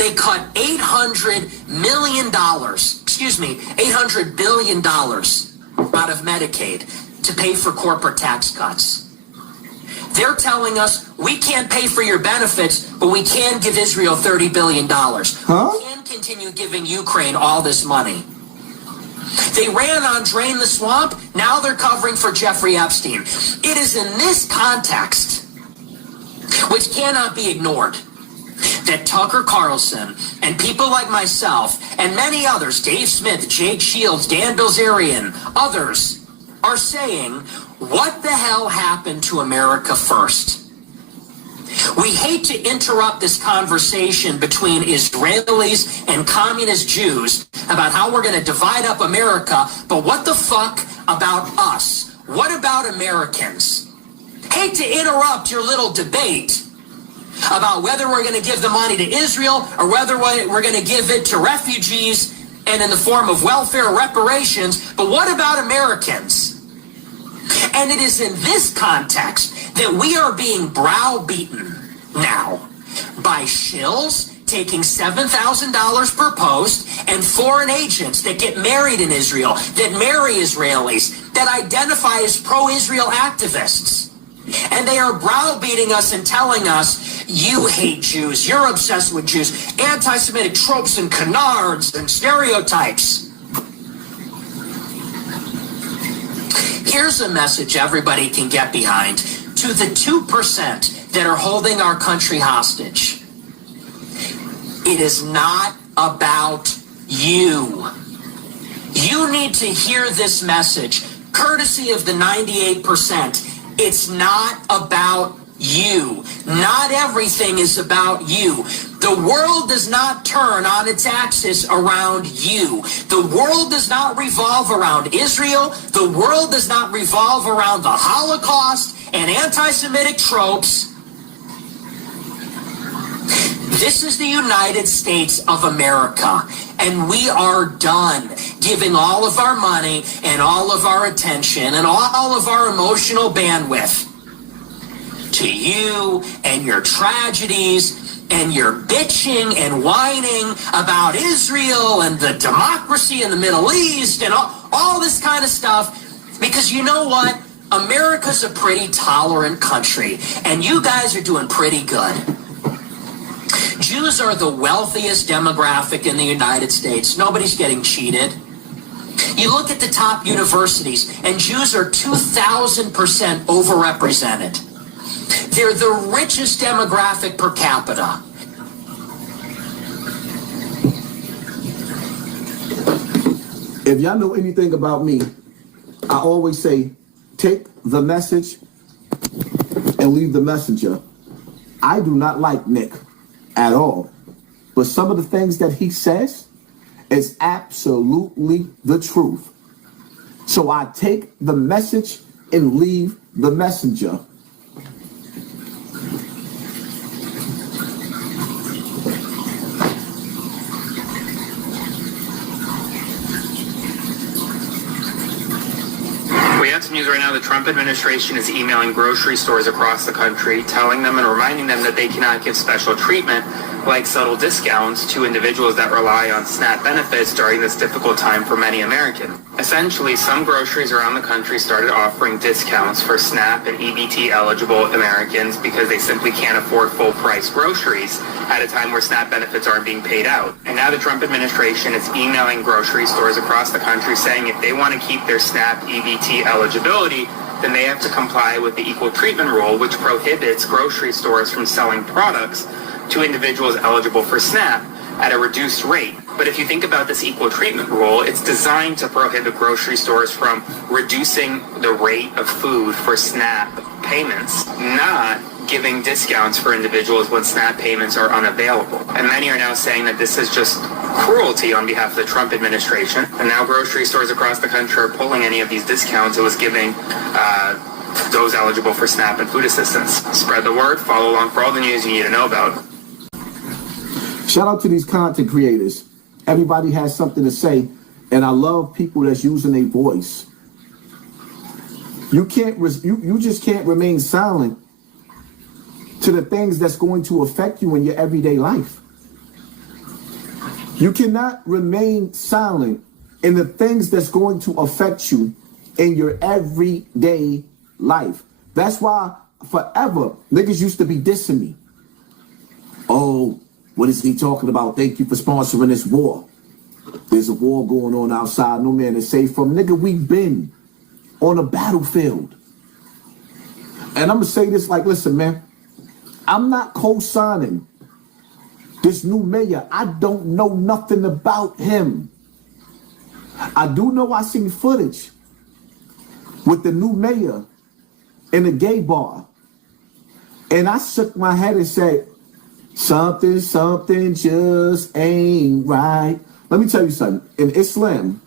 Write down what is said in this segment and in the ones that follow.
They cut $800 million, $800 billion out of Medicaid to pay for corporate tax cuts. They're telling us we can't pay for your benefits, but we can give Israel $30 billion. Huh? We can continue giving Ukraine all this money. They ran on Drain the Swamp. Now they're covering for Jeffrey Epstein. It is in this context, which cannot be ignored, that Tucker Carlson and people like myself and many others, Dave Smith, Jake Shields, Dan Bilzerian, others, are saying, what the hell happened to America first? We hate to interrupt this conversation between Israelis and communist Jews about how we're going to divide up America, but what the fuck about us? What about Americans? Hate to interrupt your little debate about whether we're going to give the money to Israel or whether we're going to give it to refugees and in the form of welfare reparations, but what about Americans? And it is in this context that we are being browbeaten now by shills taking $7,000 per post and foreign agents that get married in Israel, that marry Israelis, that identify as pro-Israel activists. And they are browbeating us and telling us, you hate Jews, you're obsessed with Jews, anti-Semitic tropes and canards and stereotypes. Here's a message everybody can get behind to the 2% that are holding our country hostage. It is not about you. You need to hear this message, courtesy of the 98%. It's not about you. Not everything is about you. The world does not turn on its axis around you. The world does not revolve around Israel. The world does not revolve around the Holocaust and anti-Semitic tropes. This is the United States of America, and we are done giving all of our money and all of our attention and all of our emotional bandwidth to you and your tragedies and your bitching and whining about Israel and the democracy in the Middle East and all this kind of stuff. Because you know what? America's a pretty tolerant country, and you guys are doing pretty good. Jews are the wealthiest demographic in the United States. Nobody's getting cheated. You look at the top universities, and Jews are 2,000% overrepresented. They're the richest demographic per capita. If y'all know anything about me, I always say, take the message and leave the messenger. I do not like Nick at all, but some of the things that he says is absolutely the truth. So I take the message and leave the messenger. We have some news right now. The Trump administration is emailing grocery stores across the country, telling them and reminding them that they cannot give special treatment like subtle discounts to individuals that rely on SNAP benefits during this difficult time for many Americans. Essentially, some groceries around the country started offering discounts for SNAP and EBT eligible Americans because they simply can't afford full price groceries at a time where SNAP benefits aren't being paid out. And now the Trump administration is emailing grocery stores across the country saying if they want to keep their SNAP EBT eligibility, then they have to comply with the equal treatment rule, which prohibits grocery stores from selling products to individuals eligible for SNAP at a reduced rate. But if you think about this equal treatment rule, it's designed to prohibit grocery stores from reducing the rate of food for SNAP payments, not giving discounts for individuals when SNAP payments are unavailable. And many are now saying that this is just cruelty on behalf of the Trump administration. And now grocery stores across the country are pulling any of these discounts it was giving those eligible for SNAP and food assistance. Spread the word, follow along for all the news you need to know about. Shout out to these content creators. Everybody has something to say, and I love people that's using their voice. You just can't remain silent to the things that's going to affect you in your everyday life. You cannot remain silent in the things that's going to affect you in your everyday life. That's why forever niggas used to be dissing me. Oh, what is he talking about? Thank you for sponsoring this war. There's a war going on outside. No man is safe from. Nigga, we've been on a battlefield. And I'm going to say this like, listen, man. I'm not co-signing this new mayor. I don't know nothing about him. I do know I seen footage with the new mayor in a gay bar. And I shook my head and said, something just ain't right. Let me tell you something. In Islam,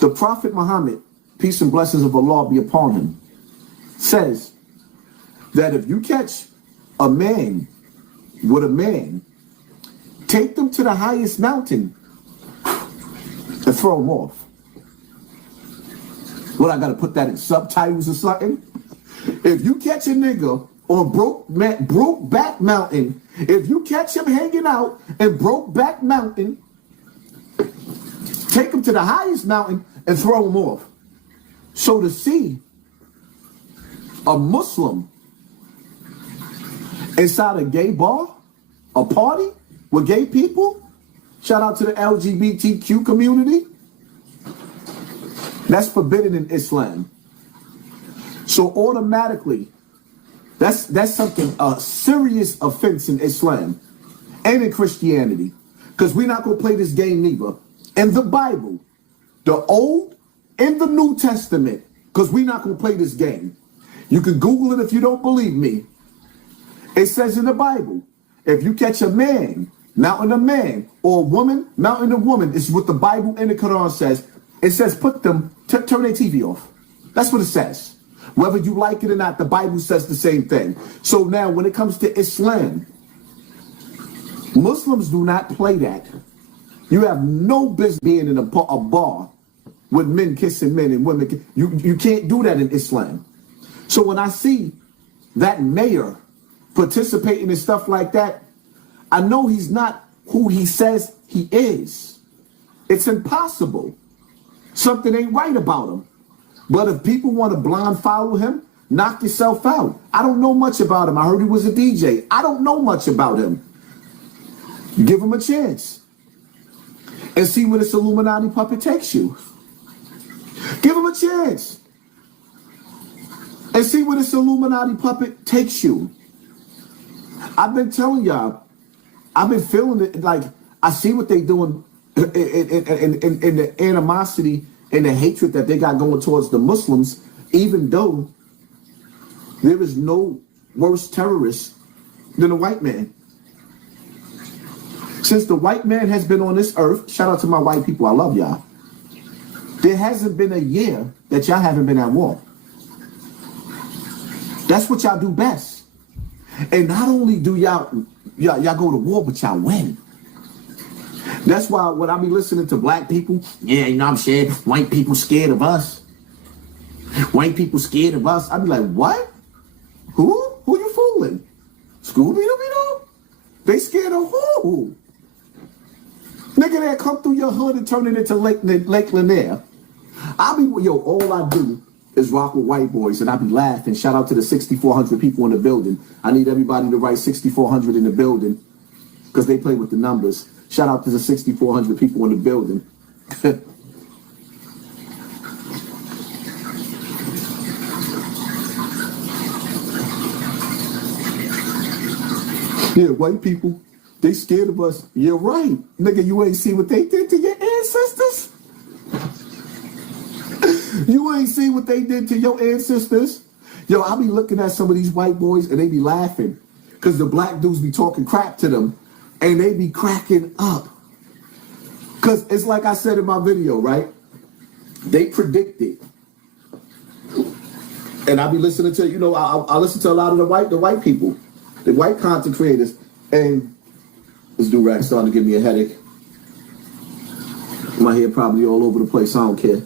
the Prophet Muhammad, peace and blessings of Allah be upon him, says that if you catch a man with a man, take them to the highest mountain and throw them off. What, I gotta put that in subtitles or something? If you catch a nigga on Brokeback Mountain, if you catch him hanging out in Brokeback Mountain, take him to the highest mountain and throw him off. So to see a Muslim inside a gay bar, a party with gay people, shout out to the LGBTQ community, that's forbidden in Islam. So automatically, that's something, a serious offense in Islam and in Christianity. Because we're not going to play this game neither. In the Bible, the Old and the New Testament, because we're not going to play this game. You can Google it if you don't believe me. It says in the Bible, if you catch a man mounting a man or a woman mounting a woman, it's what the Bible and the Quran says. It says put them, turn their TV off. That's what it says. Whether you like it or not, the Bible says the same thing. So now when it comes to Islam, Muslims do not play that. You have no business being in a bar with men kissing men and women. You can't do that in Islam. So when I see that mayor participating in stuff like that, I know he's not who he says he is. It's impossible. Something ain't right about him. But if people want to blind follow him, knock yourself out. I don't know much about him. I heard he was a DJ. I don't know much about him. Give him a chance and see where this Illuminati puppet takes you. Give him a chance and see where this Illuminati puppet takes you. I've been telling y'all, I've been feeling it, like I see what they doing in the animosity and the hatred that they got going towards the Muslims, even though there is no worse terrorist than a white man. Since the white man has been on this earth, shout out to my white people, I love y'all. There hasn't been a year that y'all haven't been at war. That's what y'all do best. And not only do y'all go to war, but y'all win. That's why when I be listening to black people, yeah, you know what I'm saying, white people scared of us. White people scared of us. I be like, what? Who? Who you fooling? Scooby-Doo? They scared of who? Nigga that come through your hood and turn it into Lake Lanier. All I do is rock with white boys and I be laughing. Shout out to the 6,400 people in the building. I need everybody to write 6,400 in the building because they play with the numbers. Shout out to the 6,400 people in the building. Yeah, white people, they scared of us. You're right. Nigga, you ain't see what they did to your ancestors? You ain't see what they did to your ancestors? Yo, I be looking at some of these white boys and they be laughing because the black dudes be talking crap to them and they be cracking up. Because it's like I said in my video, right? They predicted. And I be listening to, I listen to a lot of the white people, the white content creators. And this do-rag starting to give me a headache. My hair probably all over the place. I don't care.